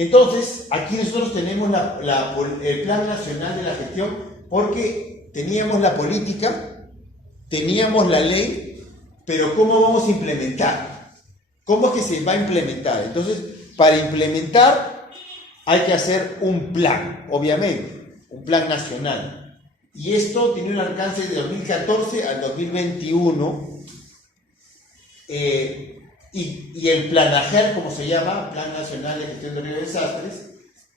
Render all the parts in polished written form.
Entonces, aquí nosotros tenemos el Plan Nacional de la Gestión porque teníamos la política, teníamos la ley, pero ¿cómo vamos a implementar? ¿Cómo es que se va a implementar? Entonces, para implementar hay que hacer un plan, obviamente, un plan nacional. Y esto tiene un alcance de 2014 al 2021. Y el Planager, como se llama, Plan Nacional de Gestión de Riesgos y Desastres,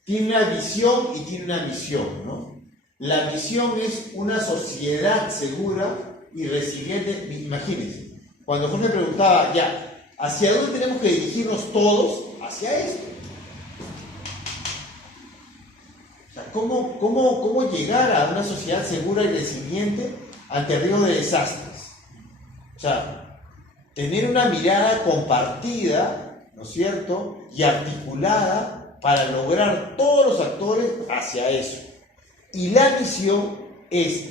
tiene una visión y tiene una misión, ¿no? La misión es una sociedad segura y resiliente. Imagínense, cuando Jorge preguntaba, ya, ¿hacia dónde tenemos que dirigirnos todos? Hacia esto. O sea, ¿cómo llegar a una sociedad segura y resiliente ante el riesgo de desastres? O sea, tener una mirada compartida, ¿no es cierto?, y articulada para lograr todos los actores hacia eso. Y la misión es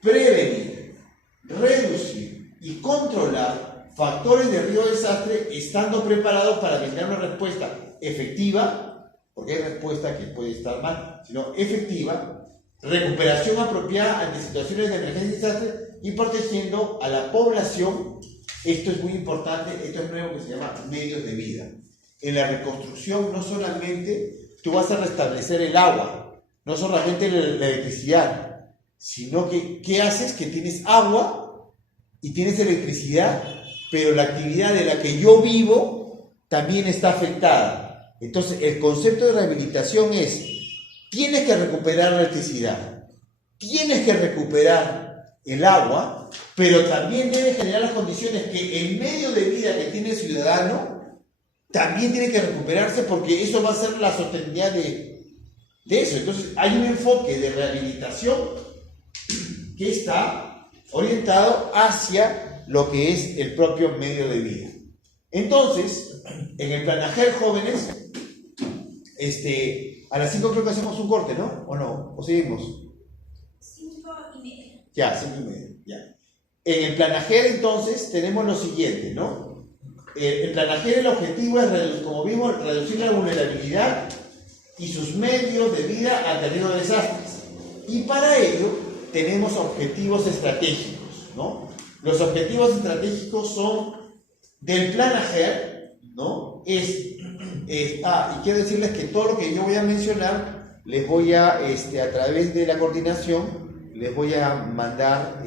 prevenir, reducir y controlar factores de riesgo de desastre, estando preparados para brindar una respuesta efectiva, porque hay respuesta que puede estar mal, sino efectiva, recuperación apropiada ante situaciones de emergencia y desastre y protegiendo a la población. Esto es muy importante, esto es nuevo, que se llama medios de vida. En la reconstrucción no solamente tú vas a restablecer el agua, no solamente la electricidad, sino que ¿qué haces? Que tienes agua y tienes electricidad, pero la actividad de la que yo vivo también está afectada. Entonces el concepto de rehabilitación es, tienes que recuperar la electricidad, tienes que recuperar el agua, pero también debe generar las condiciones que el medio de vida que tiene el ciudadano también tiene que recuperarse, porque eso va a ser la sostenibilidad de eso. Entonces hay un enfoque de rehabilitación que está orientado hacia lo que es el propio medio de vida. Entonces, en el Planager, jóvenes, a las 5 creo que hacemos un corte, ¿no? ¿O no? ¿O seguimos? 5:30. Ya, 5:30, ya. En el Planager, entonces, tenemos lo siguiente, ¿no? El Planager, el objetivo es, como vimos, reducir la vulnerabilidad y sus medios de vida ante el riesgo de desastres. Y para ello, tenemos objetivos estratégicos, ¿no? Los objetivos estratégicos son del Planager, ¿no? Y quiero decirles que todo lo que yo voy a mencionar, les voy a través de la coordinación, les voy a mandar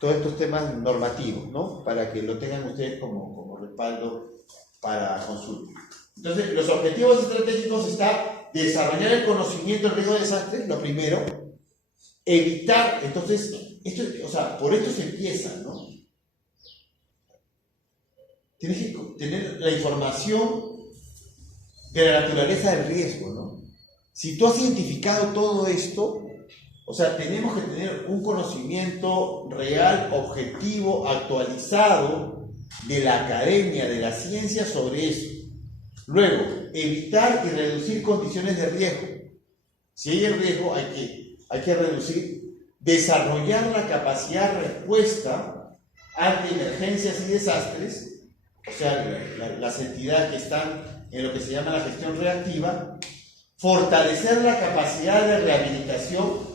todos estos temas normativos, ¿no? Para que lo tengan ustedes como respaldo para consulta. Entonces, los objetivos estratégicos están desarrollar el conocimiento del riesgo de desastres, lo primero, evitar, entonces, por esto se empieza, ¿no? Tienes que tener la información de la naturaleza del riesgo, ¿no? Si tú has identificado todo esto, o sea, tenemos que tener un conocimiento real, objetivo, actualizado de la academia, de la ciencia sobre eso. Luego, evitar y reducir condiciones de riesgo. Si hay el riesgo, hay que reducir. Desarrollar la capacidad de respuesta ante emergencias y desastres, o sea, las entidades que están en lo que se llama la gestión reactiva. Fortalecer la capacidad de rehabilitación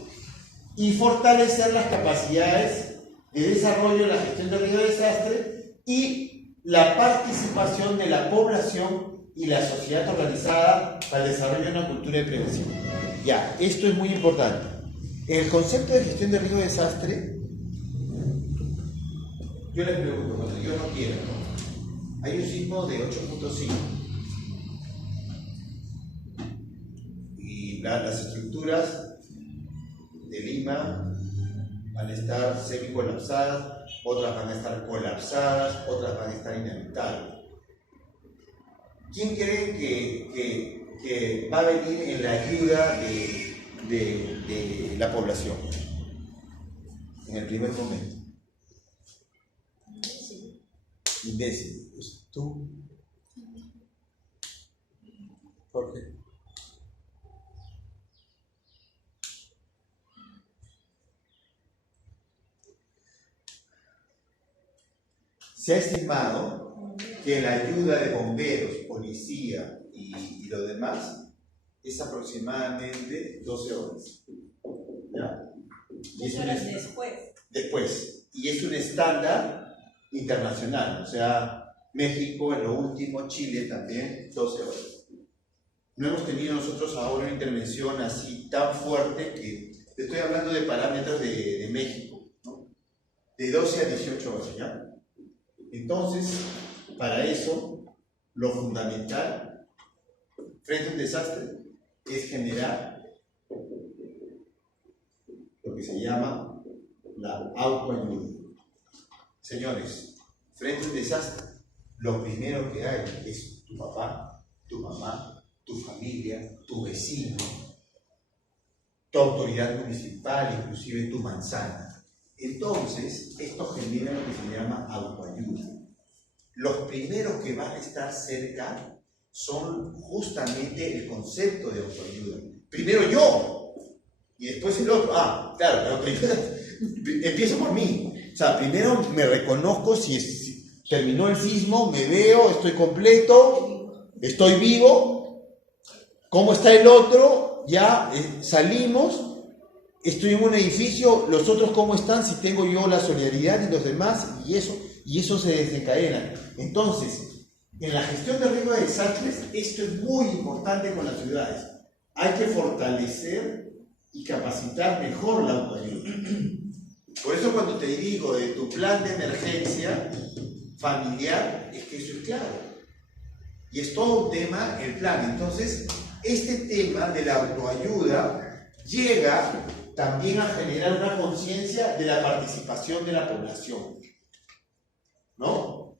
y fortalecer las capacidades de desarrollo de la gestión de riesgo de desastre y la participación de la población y la sociedad organizada para el desarrollo de una cultura de prevención. Ya, esto es muy importante. El concepto de gestión de riesgo de desastre, yo les pregunto, cuando yo no quiero, ¿no? Hay un sismo de 8.5 y las estructuras de Lima van a estar semi-colapsadas, otras van a estar colapsadas, otras van a estar inhabitables. ¿Quién cree que va a venir en la ayuda de la población en el primer momento? Imbécil. Pues tú. ¿Por qué? Se ha estimado que la ayuda de bomberos, policía y lo demás es aproximadamente 12 horas. ¿Ya? Y es 12 horas después. Después. Y es un estándar internacional. O sea, México en lo último, Chile también, 12 horas. No hemos tenido nosotros ahora una intervención así tan fuerte que estoy hablando de parámetros de México, ¿no? De 12 a 18 horas, ¿ya? Entonces, para eso, lo fundamental frente a un desastre es generar lo que se llama la autoayuda. Señores, frente a un desastre, lo primero que hay es tu papá, tu mamá, tu familia, tu vecino, tu autoridad municipal, inclusive tu manzana. Entonces, esto genera lo que se llama autoayuda. Los primeros que van a estar cerca son justamente el concepto de autoayuda. Primero yo, y después el otro. Ah, claro, pero primero empiezo por mí. O sea, primero me reconozco si terminó el sismo, me veo, estoy completo, estoy vivo. ¿Cómo está el otro? Ya salimos, estoy en un edificio, los otros cómo están, si tengo yo la solidaridad y los demás, y eso se desencadena. Entonces, en la gestión de riesgo de desastres, esto es muy importante con las ciudades. Hay que fortalecer y capacitar mejor la autoayuda. Por eso cuando te digo de tu plan de emergencia familiar, es que eso es clave. Y es todo un tema el plan. Entonces, este tema de la autoayuda llega también a generar una conciencia de la participación de la población, ¿no?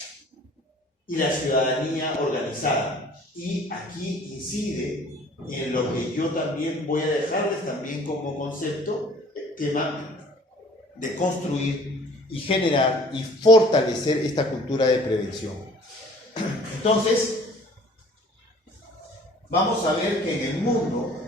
Y la ciudadanía organizada. Y aquí incide en lo que yo también voy a dejarles también como concepto, el tema de construir y generar y fortalecer esta cultura de prevención. Entonces, vamos a ver que en el mundo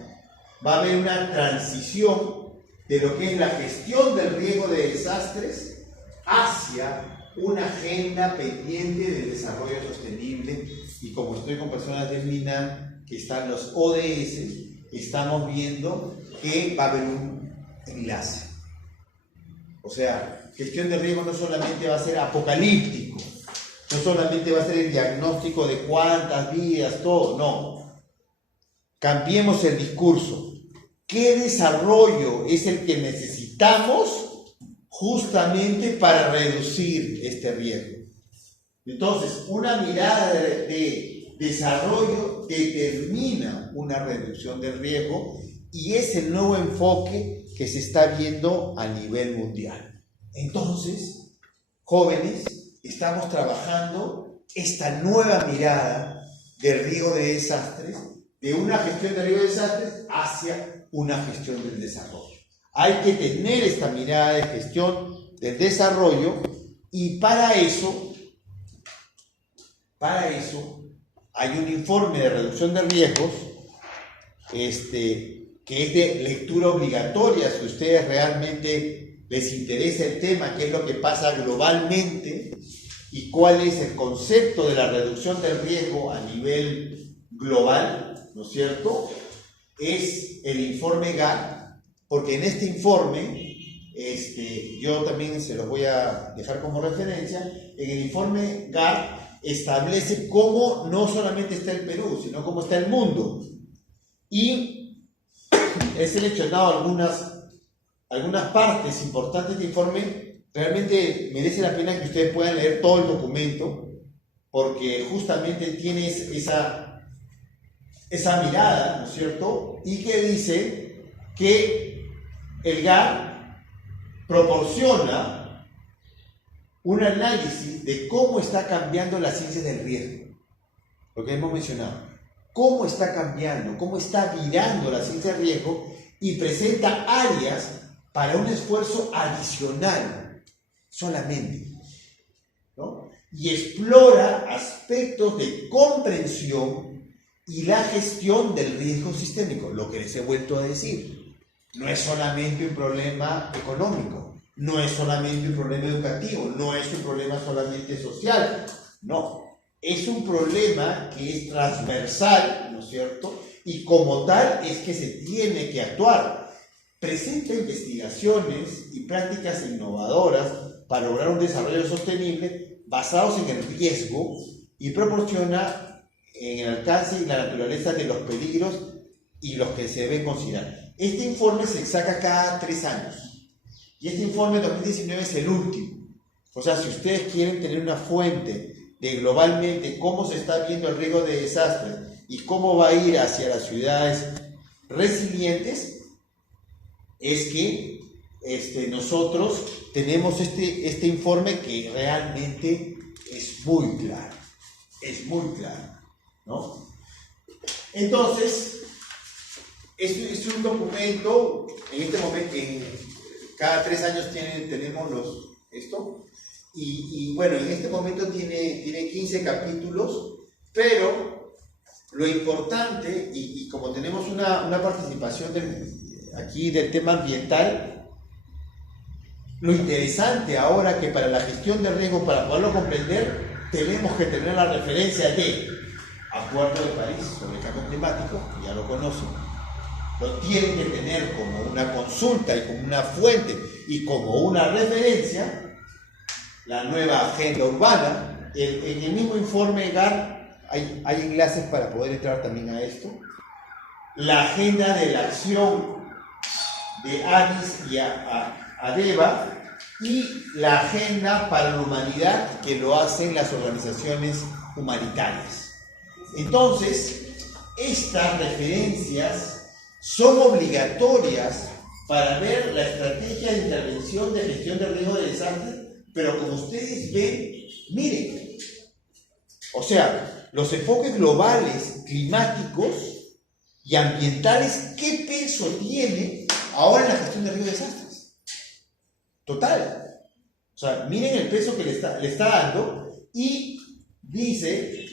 va a haber una transición de lo que es la gestión del riesgo de desastres hacia una agenda pendiente del desarrollo sostenible. Y como estoy con personas del MINAM, que están los ODS, estamos viendo que va a haber un enlace. O sea, gestión de riesgo no solamente va a ser apocalíptico, no solamente va a ser el diagnóstico de cuántas vidas, todo, no. Cambiemos el discurso. ¿Qué desarrollo es el que necesitamos justamente para reducir este riesgo? Entonces, una mirada de desarrollo determina una reducción del riesgo y es el nuevo enfoque que se está viendo a nivel mundial. Entonces, jóvenes, estamos trabajando esta nueva mirada del riesgo de desastres, de una gestión del riesgo de desastres hacia una gestión del desarrollo. Hay que tener esta mirada de gestión del desarrollo y para eso hay un informe de reducción de riesgos que es de lectura obligatoria si ustedes realmente les interesa el tema, qué es lo que pasa globalmente y cuál es el concepto de la reducción del riesgo a nivel global, ¿no es cierto? Es el informe GAR, porque en este informe, yo también se los voy a dejar como referencia, en el informe GAR establece cómo no solamente está el Perú, sino cómo está el mundo. Y he seleccionado algunas partes importantes del informe. Realmente merece la pena que ustedes puedan leer todo el documento, porque justamente tiene esa mirada, ¿no es cierto? Y que dice que el GAR proporciona un análisis de cómo está cambiando la ciencia del riesgo, lo que hemos mencionado, cómo está cambiando, cómo está virando la ciencia del riesgo y presenta áreas para un esfuerzo adicional solamente, ¿no? Y explora aspectos de comprensión y la gestión del riesgo sistémico, lo que les he vuelto a decir. No es solamente un problema económico, no es solamente un problema educativo, no es un problema solamente social, no. es un problema que es transversal, ¿no es cierto? Y como tal es que se tiene que actuar. Presenta investigaciones y prácticas innovadoras para lograr un desarrollo sostenible basados en el riesgo y proporciona en el alcance y la naturaleza de los peligros y los que se deben considerar. Este informe se saca cada 3 años y este informe de 2019 es el último. O sea, si ustedes quieren tener una fuente de globalmente cómo se está viendo el riesgo de desastres y cómo va a ir hacia las ciudades resilientes, es que nosotros tenemos este informe que realmente es muy claro, ¿no? Entonces, es un documento, en este momento, cada 3 años tenemos esto, y bueno, en este momento tiene 15 capítulos, pero lo importante, y como tenemos una participación aquí del tema ambiental, lo interesante ahora que para la gestión de riesgo, para poderlo comprender, tenemos que tener la referencia de Acuerdo de París sobre el cambio climático, ya lo conocen, lo tienen que tener como una consulta y como una fuente y como una referencia, la nueva agenda urbana. En el mismo informe GAR hay enlaces para poder entrar también a esto, la agenda de la acción de Addis y Abeba y la agenda para la humanidad que lo hacen las organizaciones humanitarias. Entonces, estas referencias son obligatorias para ver la estrategia de intervención de gestión de riesgo de desastres, pero como ustedes ven, miren, o sea, los enfoques globales, climáticos y ambientales, ¿qué peso tiene ahora en la gestión de riesgo de desastres? Total. O sea, miren el peso que le está dando y dice,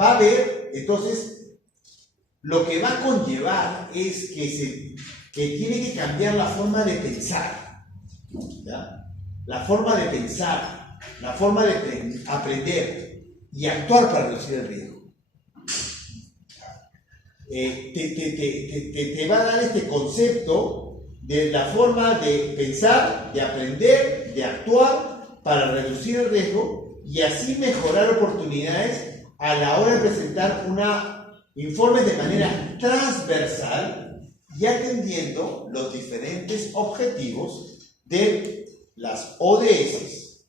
va a haber, entonces, lo que va a conllevar es que tiene que cambiar la forma de pensar, ¿ya? La forma de pensar, la forma de aprender y actuar para reducir el riesgo. Te va a dar este concepto de la forma de pensar, de aprender, de actuar para reducir el riesgo y así mejorar oportunidades a la hora de presentar informes de manera transversal y atendiendo los diferentes objetivos de las ODS,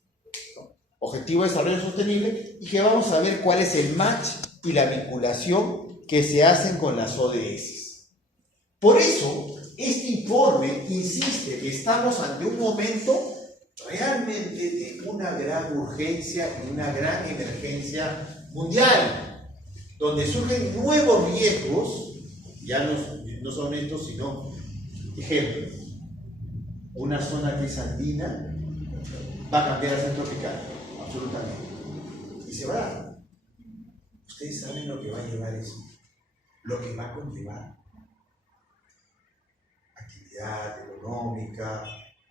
Objetivo de Desarrollo Sostenible, y que vamos a ver cuál es el match y la vinculación que se hacen con las ODS. Por eso, este informe insiste que estamos ante un momento realmente de una gran urgencia y una gran emergencia mundial, donde surgen nuevos riesgos, ya no son estos, sino, ejemplo, una zona que es andina va a cambiar a ser tropical, absolutamente, y se va a dar. Ustedes saben lo que va a llevar eso, lo que va a conllevar actividad económica,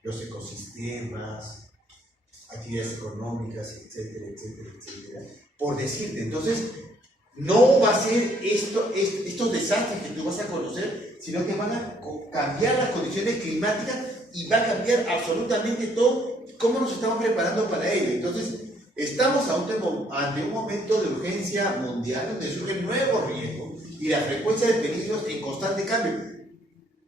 los ecosistemas, actividades económicas, etcétera, etcétera, etcétera. Por decirte, entonces, no va a ser estos desastres que tú vas a conocer, sino que van a cambiar las condiciones climáticas y va a cambiar absolutamente todo, cómo nos estamos preparando para ello. Entonces, estamos ante un momento de urgencia mundial donde surgen nuevos riesgos y la frecuencia de peligros en constante cambio.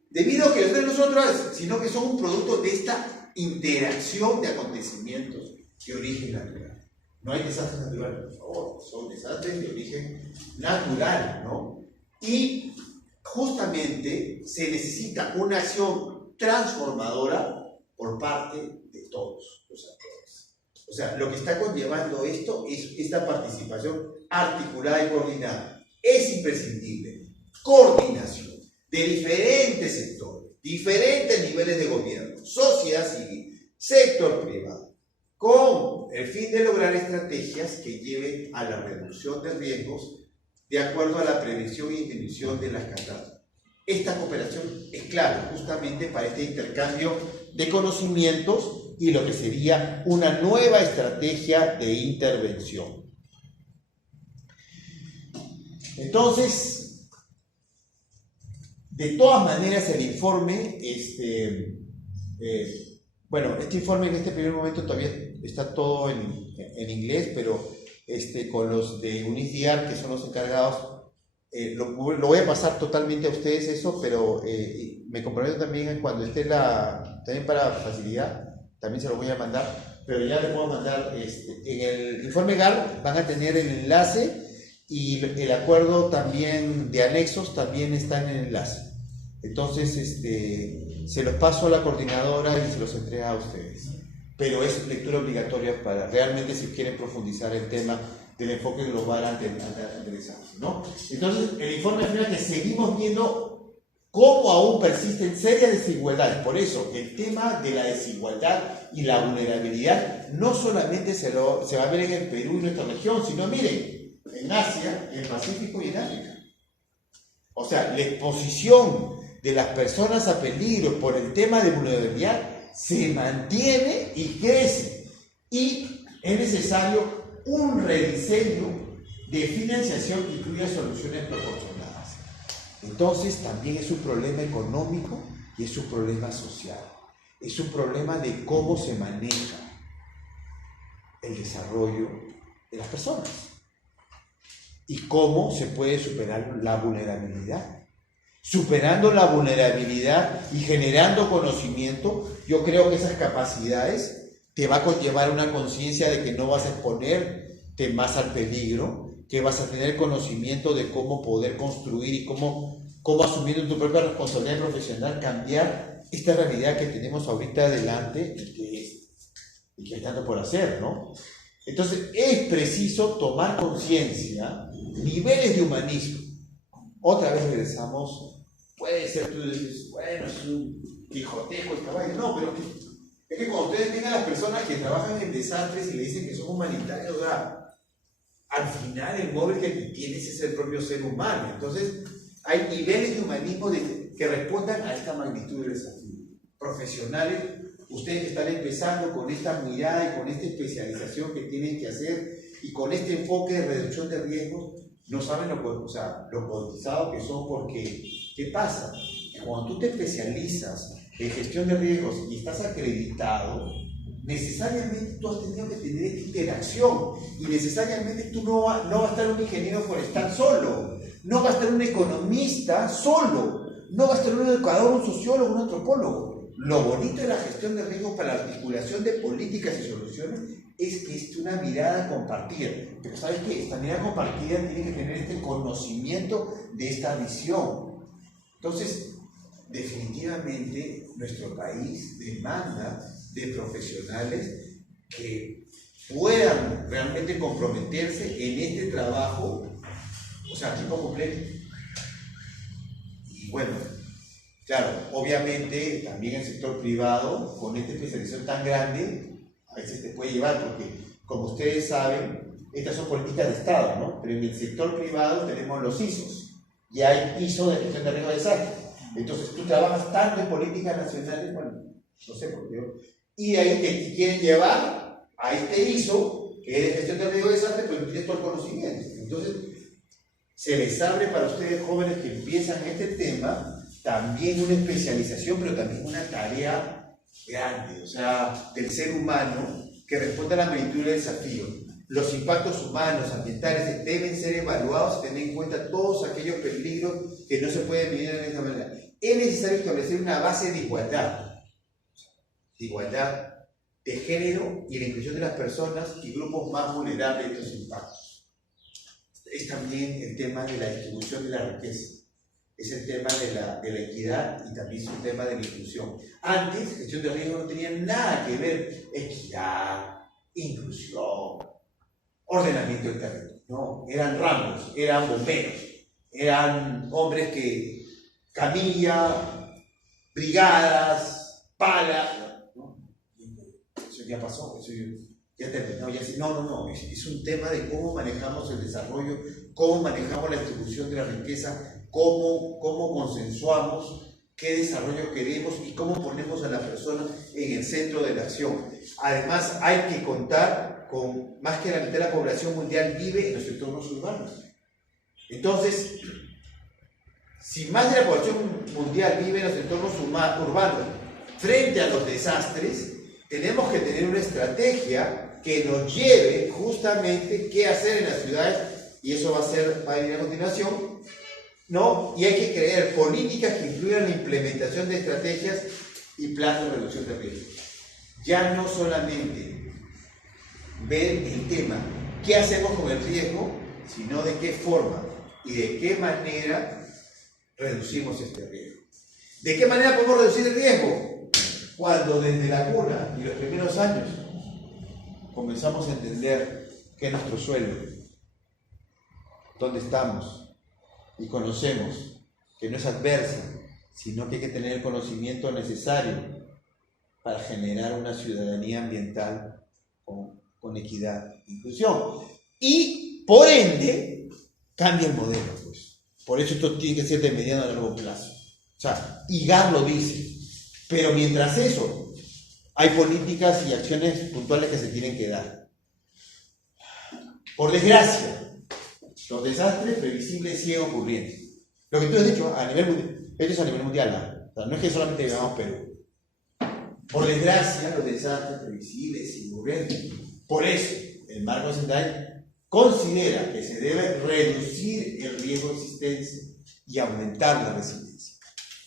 Debido a que no son nosotros, sino que son un producto de esta interacción de acontecimientos de origen natural. No hay desastres naturales, por favor, son desastres de origen natural, ¿no? Y justamente se necesita una acción transformadora por parte de todos los actores. O sea, lo que está conllevando esto es esta participación articulada y coordinada. Es imprescindible coordinación de diferentes sectores, diferentes niveles de gobierno, sociedad civil, sector privado, con el fin de lograr estrategias que lleven a la reducción de riesgos de acuerdo a la prevención y disminución de las catástrofes. Esta cooperación es clave justamente para este intercambio de conocimientos y lo que sería una nueva estrategia de intervención. Entonces, de todas maneras el informe, este informe en este primer momento todavía está todo en inglés, pero con los de UNISDIAR, que son los encargados, lo voy a pasar totalmente a ustedes eso, pero me comprometo también cuando esté también para facilidad, también se lo voy a mandar, pero ya les puedo mandar, en el informe GAR van a tener el enlace y el acuerdo también de anexos también está en el enlace. Entonces, se los paso a la coordinadora y se los entrega a ustedes. Pero es lectura obligatoria para realmente si quieren profundizar el tema del enfoque global ante interesarse, ¿no? Entonces, el informe afirma que seguimos viendo cómo aún persisten serias desigualdades. Por eso, el tema de la desigualdad y la vulnerabilidad no solamente se va a ver en el Perú y nuestra región, sino, miren, en Asia, en el Pacífico y en África. O sea, la exposición de las personas a peligro por el tema de vulnerabilidad se mantiene y crece. Y es necesario un rediseño de financiación que incluya soluciones proporcionadas. Entonces, también es un problema económico y es un problema social. Es un problema de cómo se maneja el desarrollo de las personas y cómo se puede superar la vulnerabilidad. Superando la vulnerabilidad y generando conocimiento, yo creo que esas capacidades te va a conllevar una conciencia de que no vas a exponerte más al peligro, que vas a tener conocimiento de cómo poder construir y cómo asumiendo tu propia responsabilidad profesional, cambiar esta realidad que tenemos ahorita adelante y que hay tanto por hacer, ¿no? Entonces, es preciso tomar conciencia, niveles de humanismo. Otra vez regresamos, puede ser, tú dices, bueno, es un quijotejo esta vaina. No, pero es que cuando ustedes ven a las personas que trabajan en desastres y le dicen que son humanitarios, al final el móvil que tienes es el propio ser humano. Entonces, hay niveles de humanismo que respondan a esta magnitud del desafío. Profesionales, ustedes están empezando con esta mirada y con esta especialización que tienen que hacer y con este enfoque de reducción de riesgos, no saben lo politizados que son, porque ¿qué pasa? Que cuando tú te especializas en gestión de riesgos y estás acreditado, necesariamente tú has tenido que tener esta interacción y necesariamente tú no va a estar un ingeniero forestal solo, no va a estar un economista solo, no va a estar un educador, un sociólogo, un antropólogo. Lo bonito de la gestión de riesgos para la articulación de políticas y soluciones es que es una mirada compartida. Pero ¿sabes qué? Esta mirada compartida tiene que tener este conocimiento de esta visión. Entonces, definitivamente nuestro país demanda de profesionales que puedan realmente comprometerse en este trabajo, o sea, a tiempo completo. Y bueno, claro, obviamente también el sector privado, con esta especialización tan grande, a veces te puede llevar, porque como ustedes saben, estas son políticas de Estado, ¿no? Pero en el sector privado tenemos los ISOs, y hay ISO de gestión de riesgo de desastre. Entonces tú trabajas tanto en políticas nacionales, bueno, no sé por qué, y ahí te quieren llevar a este ISO, que es de gestión de riesgo de desastre, pero tienes todo el conocimiento. Entonces, se les abre para ustedes jóvenes que empiezan este tema, también una especialización, pero también una tarea grande, o sea, del ser humano que responde a la magnitud del desafío. Los impactos humanos, ambientales, deben ser evaluados y tener en cuenta todos aquellos peligros que no se pueden medir de esta manera. Es necesario establecer una base de igualdad de género y la inclusión de las personas y grupos más vulnerables de estos impactos. Es también el tema de la distribución de la riqueza. Es el tema de la equidad y también es un tema de la inclusión. Antes, gestión de riesgo no tenía nada que ver equidad, inclusión, ordenamiento del territorio. No, eran ramos, eran bomberos, eran hombres que camilla, brigadas, palas. ¿No? Eso ya pasó, eso ya terminó. No, es un tema de cómo manejamos el desarrollo, cómo manejamos la distribución de la riqueza, cómo consensuamos qué desarrollo queremos y cómo ponemos a la persona en el centro de la acción. Además, hay que contar con más que la mitad de la población mundial vive en los entornos urbanos. Entonces, si más de la población mundial vive en los entornos urbanos frente a los desastres, tenemos que tener una estrategia que nos lleve justamente qué hacer en las ciudades, y eso va a ir a continuación, ¿no? Y hay que crear políticas que incluyan la implementación de estrategias y planes de reducción de riesgo. Ya no solamente ver el tema, qué hacemos con el riesgo, sino de qué forma y de qué manera reducimos este riesgo. ¿De qué manera podemos reducir el riesgo? Cuando desde la cuna y los primeros años comenzamos a entender qué es nuestro suelo, dónde estamos, y conocemos que no es adversa, sino que hay que tener el conocimiento necesario para generar una ciudadanía ambiental con equidad e inclusión. Y, por ende, cambia el modelo, pues. Por eso esto tiene que ser de mediano a largo plazo. O sea, IGAR lo dice. Pero mientras eso, hay políticas y acciones puntuales que se tienen que dar. Por desgracia, los desastres previsibles siguen ocurriendo. Lo que tú has dicho a nivel mundial, esto es a nivel mundial, ¿no? O sea, no es que solamente vivamos Perú. Por desgracia, los desastres previsibles siguen ocurriendo. Por eso, el Marco Central considera que se debe reducir el riesgo de existencia y aumentar la resiliencia.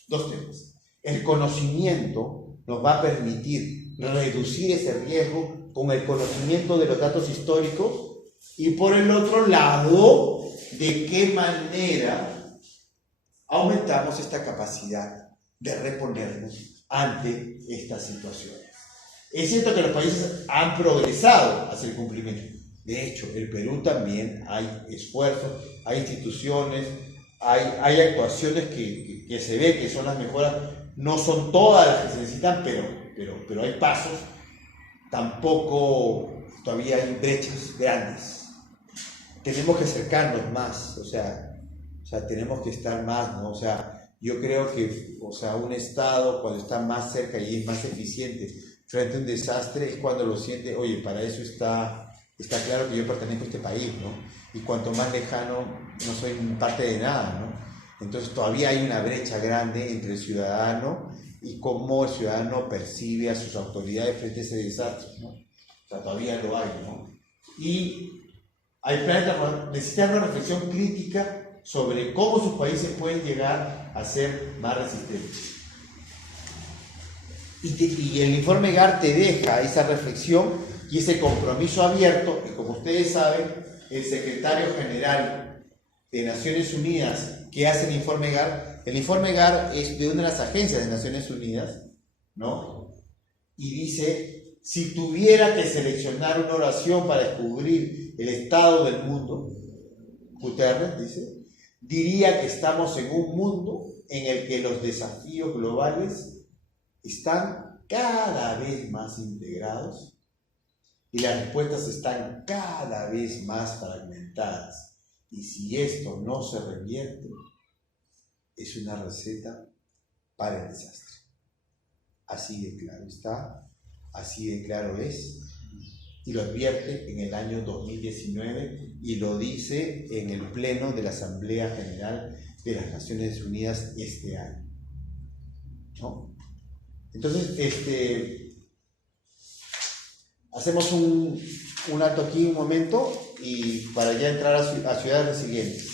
Dos temas. El conocimiento nos va a permitir reducir ese riesgo con el conocimiento de los datos históricos, y por el otro lado, de qué manera aumentamos esta capacidad de reponernos ante estas situaciones. Es cierto que los países han progresado hacia el cumplimiento. De hecho, el Perú también hay esfuerzos, hay instituciones, hay actuaciones que se ve que son las mejoras. No son todas las que se necesitan, pero hay pasos. Tampoco todavía hay brechas grandes. Tenemos que acercarnos más, o sea, tenemos que estar más, ¿no? O sea, yo creo que, un Estado cuando está más cerca y es más eficiente frente a un desastre es cuando lo siente, oye, para eso está claro que yo pertenezco a este país, ¿no? Y cuanto más lejano, no soy parte de nada, ¿no? Entonces todavía hay una brecha grande entre el ciudadano y cómo el ciudadano percibe a sus autoridades frente a ese desastre, ¿no? O sea, todavía lo hay, ¿no? Y necesitan una reflexión crítica sobre cómo sus países pueden llegar a ser más resistentes. Y el informe GAR te deja esa reflexión y ese compromiso abierto, y como ustedes saben, el secretario general de Naciones Unidas que hace el informe GAR es de una de las agencias de Naciones Unidas, ¿no? Y dice, si tuviera que seleccionar una oración para descubrir el estado del mundo, Guterres dice, diría que estamos en un mundo en el que los desafíos globales están cada vez más integrados y las respuestas están cada vez más fragmentadas. Y si esto no se revierte, es una receta para el desastre. Así de claro está, así de claro es, y lo advierte en el año 2019 y lo dice en el Pleno de la Asamblea General de las Naciones Unidas este año, ¿no? Entonces, hacemos un alto aquí un momento y para ya entrar a ciudades resilientes.